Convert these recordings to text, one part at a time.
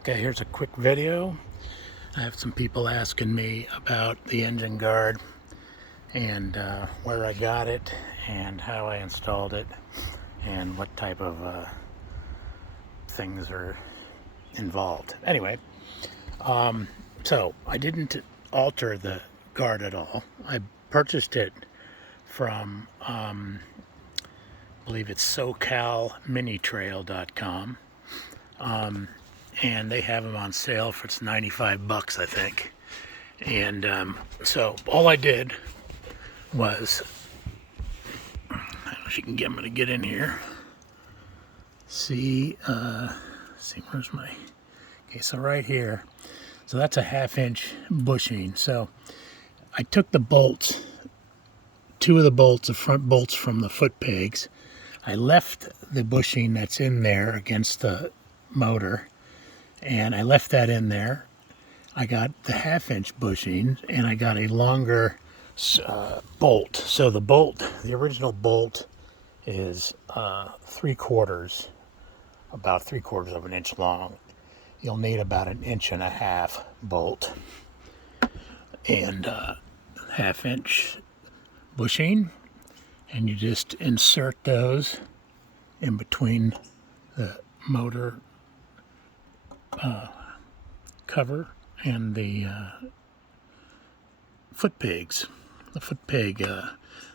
Okay, here's a quick video. I have some people asking me about the engine guard and where I got it and how I installed it and what type of things are involved. Anyway, so I didn't alter the guard at all. I purchased it from, I believe it's SoCalMinitrail.com. And they have them on sale for it's 95 bucks, I think. And so all I did was, I don't know if you can get, I'm gonna get in here. See where's my, okay, so right here, so that's a 1/2 inch bushing. So I took the bolts, two of the bolts, the front bolts from the foot pegs. I left the bushing that's in there against the motor, and I left that in there. I got the 1/2 inch bushing, and I got a longer bolt. So the bolt, the original bolt is about 3/4 of an inch long. You'll need about 1.5 inch bolt and 1/2 inch bushing, and you just insert those in between the motor cover and the foot pegs,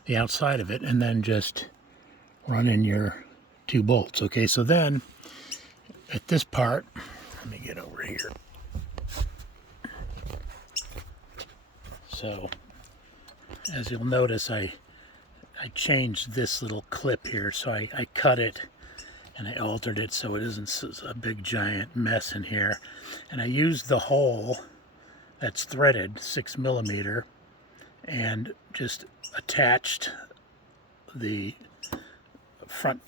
the outside of it, and then just run in your 2 bolts. Okay, so then at this part, let me get over here. So as you'll notice, I changed this little clip here, so I cut it and I altered it so it isn't a big giant mess in here. And I used the hole that's threaded 6mm and just attached the front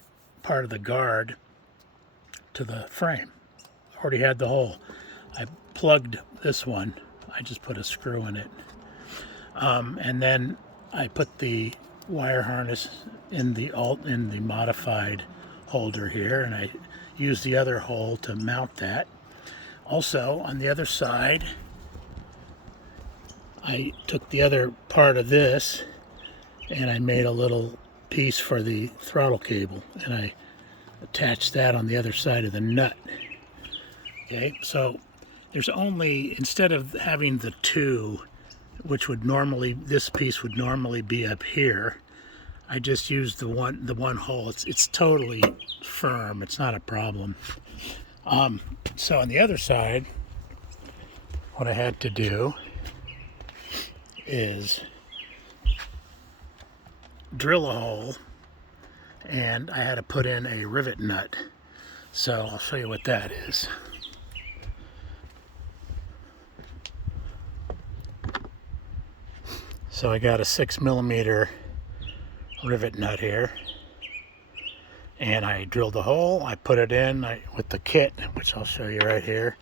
part of the guard to the frame. Already had the hole. I plugged this one. I just put a screw in it. And then I put the wire harness in the modified holder here, and I used the other hole to mount that. Also, on the other side, I took the other part of this and I made a little piece for the throttle cable, and I attached that on the other side of the nut. Okay, so there's only, instead of having the 2, which would normally, this piece would normally be up here, I just used the one hole. It's totally firm. It's not a problem. So on the other side, what I had to do is drill a hole, and I had to put in a rivet nut. So I'll show you what that is. So I got a 6mm rivet nut here, and I drilled a hole. I put it in with the kit, which I'll show you right here,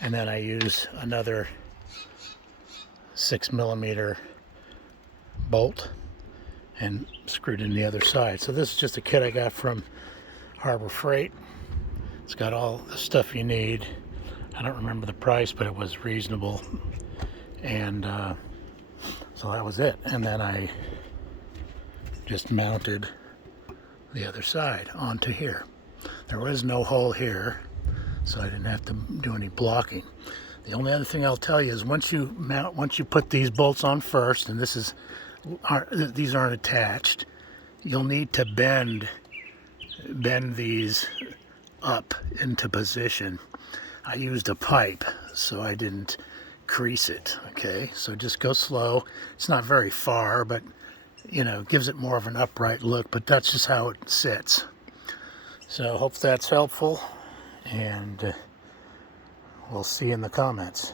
and then I use another 6mm bolt and screwed in the other side. So this is just a kit I got from Harbor Freight. It's got all the stuff you need. I don't remember the price, but it was reasonable, and so that was it. And then I just mounted the other side onto here. There was no hole here, so I didn't have to do any blocking. The only other thing I'll tell you is once you put these bolts on first, and these aren't attached, you'll need to bend these up into position. I used a pipe, so I didn't crease it. Okay, so just go slow. It's not very far, but you know, gives it more of an upright look, but that's just how it sits. So hope that's helpful, and we'll see you in the comments.